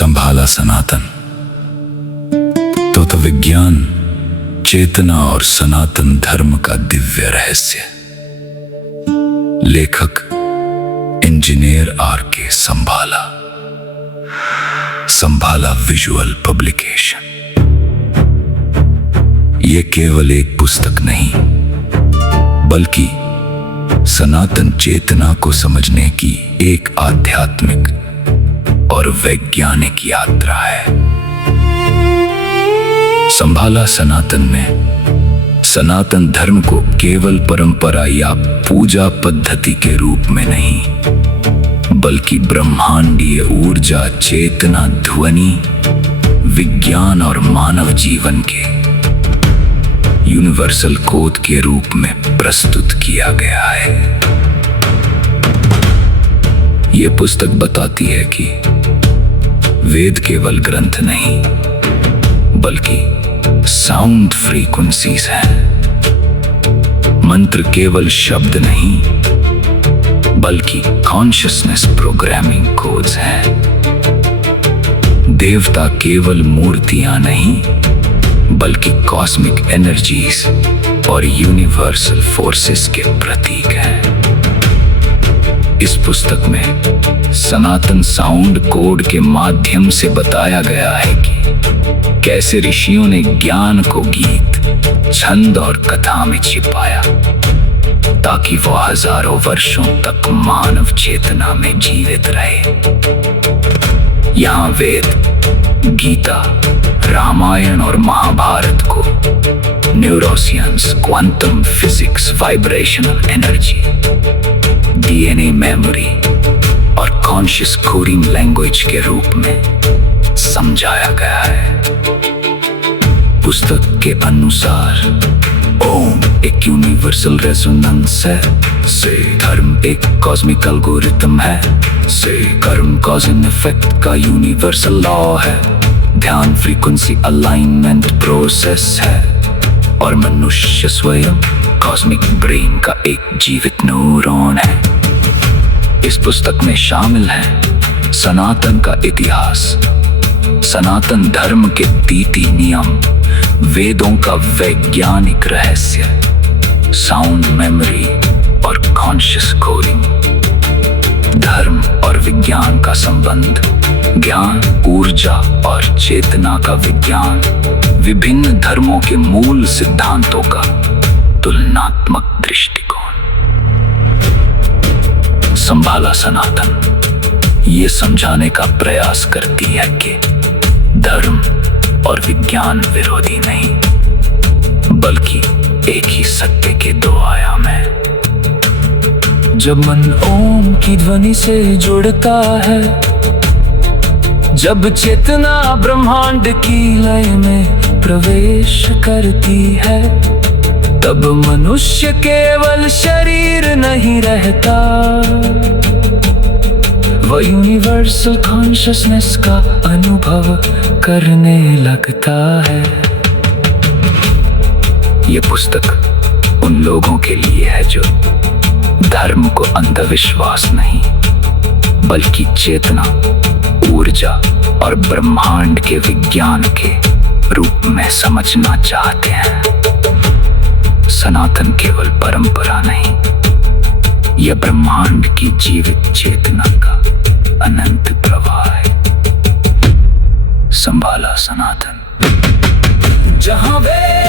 संभाला सनातन। तो विज्ञान, चेतना और सनातन धर्म का दिव्य रहस्य। लेखक इंजीनियर आर.के. संभाला। संभाला विजुअल पब्लिकेशन। ये केवल एक पुस्तक नहीं, बल्कि सनातन चेतना को समझने की एक आध्यात्मिक और वैज्ञानिक यात्रा है। संभाला सनातन में सनातन धर्म को केवल परंपरा या पूजा पद्धति के रूप में नहीं, बल्कि ब्रह्मांडीय ऊर्जा, चेतना, ध्वनि, विज्ञान और मानव जीवन के यूनिवर्सल कोड के रूप में प्रस्तुत किया गया है। यह पुस्तक बताती है कि वेद केवल ग्रंथ नहीं, बल्कि साउंड फ्रीक्वेंसीज हैं। मंत्र केवल शब्द नहीं, बल्कि कॉन्शियसनेस प्रोग्रामिंग कोड्स हैं। देवता केवल मूर्तियां नहीं, बल्कि कॉस्मिक एनर्जीज और यूनिवर्सल फोर्सेस के प्रतीक हैं। इस पुस्तक में सनातन साउंड कोड के माध्यम से बताया गया है कि कैसे ऋषियों ने ज्ञान को गीत, छंद और कथा में छिपाया, ताकि वह हजारों वर्षों तक मानव चेतना में जीवित रहे। यहाँ वेद, गीता, रामायण और महाभारत को neuroscience, quantum physics, vibrational energy, DNA memory और कॉन्शियस कोडिंग लैंग्वेज के रूप में समझाया गया है। पुस्तक के अनुसार ओम एक यूनिवर्सल रेजोनेंस है, से धर्म एक कॉस्मिक एल्गोरिथम है, से कर्म कॉज एंड इफेक्ट का यूनिवर्सल लॉ है, ध्यान फ्रीक्वेंसी अलाइनमेंट प्रोसेस है, और मनुष्य स्वयं कॉस्मिक ब्रेन का एक जीवित न्यूरॉन है। इस पुस्तक में शामिल है सनातन का इतिहास, सनातन धर्म के 33 नियम, वेदों का वैज्ञानिक रहस्य, साउंड मेमोरी और कॉन्शियस कोडिंग, धर्म और विज्ञान का संबंध, ज्ञान, ऊर्जा और चेतना का विज्ञान, विभिन्न धर्मों के मूल सिद्धांतों का तुलनात्मक दृष्टिकोण। संभाला सनातन ये समझाने का प्रयास करती है कि धर्म और विज्ञान विरोधी नहीं, बल्कि एक ही सत्य के दो आयाम हैं। जब मन ओम की ध्वनि से जुड़ता है, जब चेतना ब्रह्मांड की लय में प्रवेश करती है, तब मनुष्य केवल शरीर नहीं रहता, वह यूनिवर्सल कॉन्शियसनेस का अनुभव करने लगता है। ये पुस्तक उन लोगों के लिए है जो धर्म को अंधविश्वास नहीं, बल्कि चेतना, ऊर्जा और ब्रह्मांड के विज्ञान के रूप में समझना चाहते हैं। सनातन केवल परंपरा नहीं, यह ब्रह्मांड की जीवित चेतना का अनंत प्रवाह है। संभाला सनातन। जहां वे